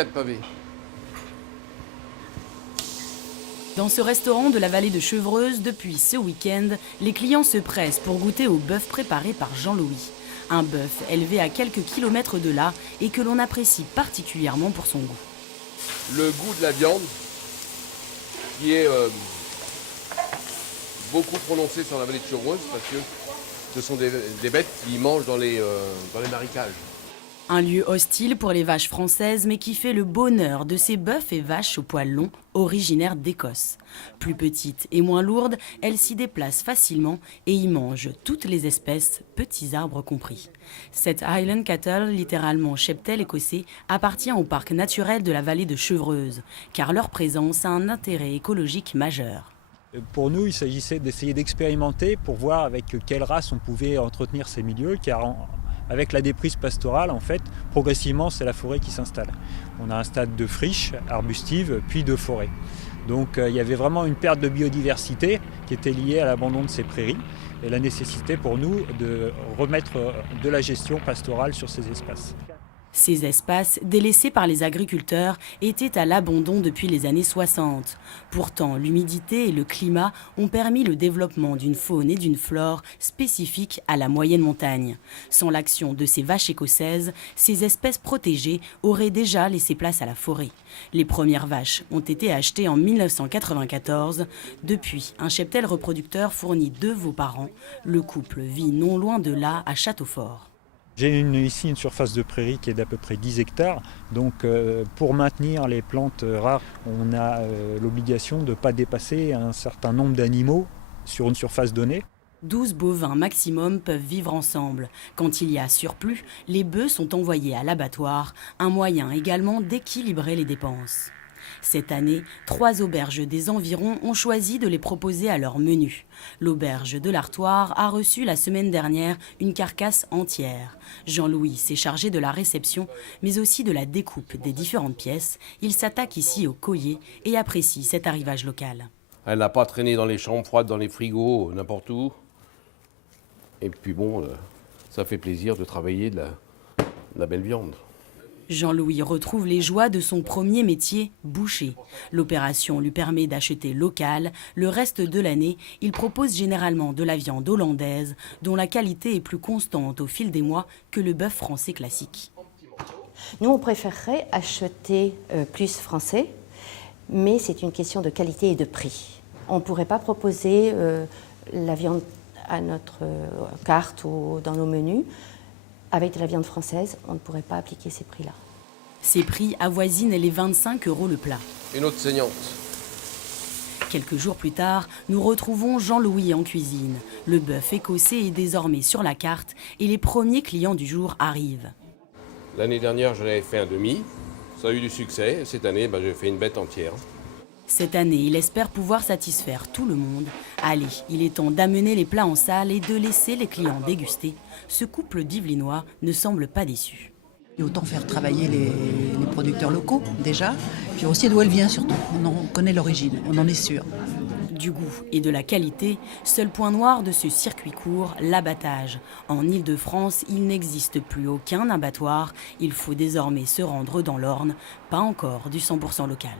4 pavés. Dans ce restaurant de la vallée de Chevreuse, depuis ce week-end, les clients se pressent pour goûter au bœuf préparé par Jean-Louis. Un bœuf élevé à quelques kilomètres de là et que l'on apprécie particulièrement pour son goût. Le goût de la viande, qui est beaucoup prononcé sur la vallée de Chevreuse, parce que ce sont des bêtes qui mangent dans les marécages. Un lieu hostile pour les vaches françaises, mais qui fait le bonheur de ces bœufs et vaches au poil long, originaires d'Écosse. Plus petites et moins lourdes, elles s'y déplacent facilement et y mangent toutes les espèces, petits arbres compris. Cette Highland Cattle, littéralement cheptel écossais, appartient au parc naturel de la vallée de Chevreuse, car leur présence a un intérêt écologique majeur. Pour nous, il s'agissait d'essayer d'expérimenter pour voir avec quelle race on pouvait entretenir ces milieux, car avec la déprise pastorale, en fait, progressivement, c'est la forêt qui s'installe. On a un stade de friche arbustive, puis de forêt. Donc il y avait vraiment une perte de biodiversité qui était liée à l'abandon de ces prairies et la nécessité pour nous de remettre de la gestion pastorale sur ces espaces. Ces espaces, délaissés par les agriculteurs, étaient à l'abandon depuis les années 60. Pourtant, l'humidité et le climat ont permis le développement d'une faune et d'une flore spécifiques à la moyenne montagne. Sans l'action de ces vaches écossaises, ces espèces protégées auraient déjà laissé place à la forêt. Les premières vaches ont été achetées en 1994. Depuis, un cheptel reproducteur fournit 2 veaux par an. Le couple vit non loin de là, à Châteaufort. J'ai ici une surface de prairie qui est d'à peu près 10 hectares. Donc pour maintenir les plantes rares, on a l'obligation de ne pas dépasser un certain nombre d'animaux sur une surface donnée. 12 bovins maximum peuvent vivre ensemble. Quand il y a surplus, les bœufs sont envoyés à l'abattoir, un moyen également d'équilibrer les dépenses. Cette année, 3 auberges des environs ont choisi de les proposer à leur menu. L'auberge de l'Artoire a reçu la semaine dernière une carcasse entière. Jean-Louis s'est chargé de la réception, mais aussi de la découpe des différentes pièces. Il s'attaque ici au collier et apprécie cet arrivage local. Elle n'a pas traîné dans les chambres froides, dans les frigos, n'importe où. Et puis bon, ça fait plaisir de travailler de la belle viande. Jean-Louis retrouve les joies de son premier métier, boucher. L'opération lui permet d'acheter local. Le reste de l'année, il propose généralement de la viande hollandaise, dont la qualité est plus constante au fil des mois que le bœuf français classique. Nous, on préférerait acheter plus français, mais c'est une question de qualité et de prix. On ne pourrait pas proposer la viande à notre carte ou dans nos menus. Avec de la viande française, on ne pourrait pas appliquer ces prix-là. Ces prix avoisinent les 25 € le plat. Une autre saignante. Quelques jours plus tard, nous retrouvons Jean-Louis en cuisine. Le bœuf écossais est désormais sur la carte et les premiers clients du jour arrivent. L'année dernière, je l'avais fait un demi. Ça a eu du succès. Cette année, j'ai fait une bête entière. Cette année, il espère pouvoir satisfaire tout le monde. Allez, il est temps d'amener les plats en salle et de laisser les clients déguster. Ce couple d'Yvelinois ne semble pas déçu. Et autant faire travailler les producteurs locaux, déjà, puis aussi d'où elle vient surtout. On en connaît l'origine, on en est sûr. Du goût et de la qualité, seul point noir de ce circuit court, l'abattage. En Île-de-France, il n'existe plus aucun abattoir. Il faut désormais se rendre dans l'Orne, pas encore du 100% local.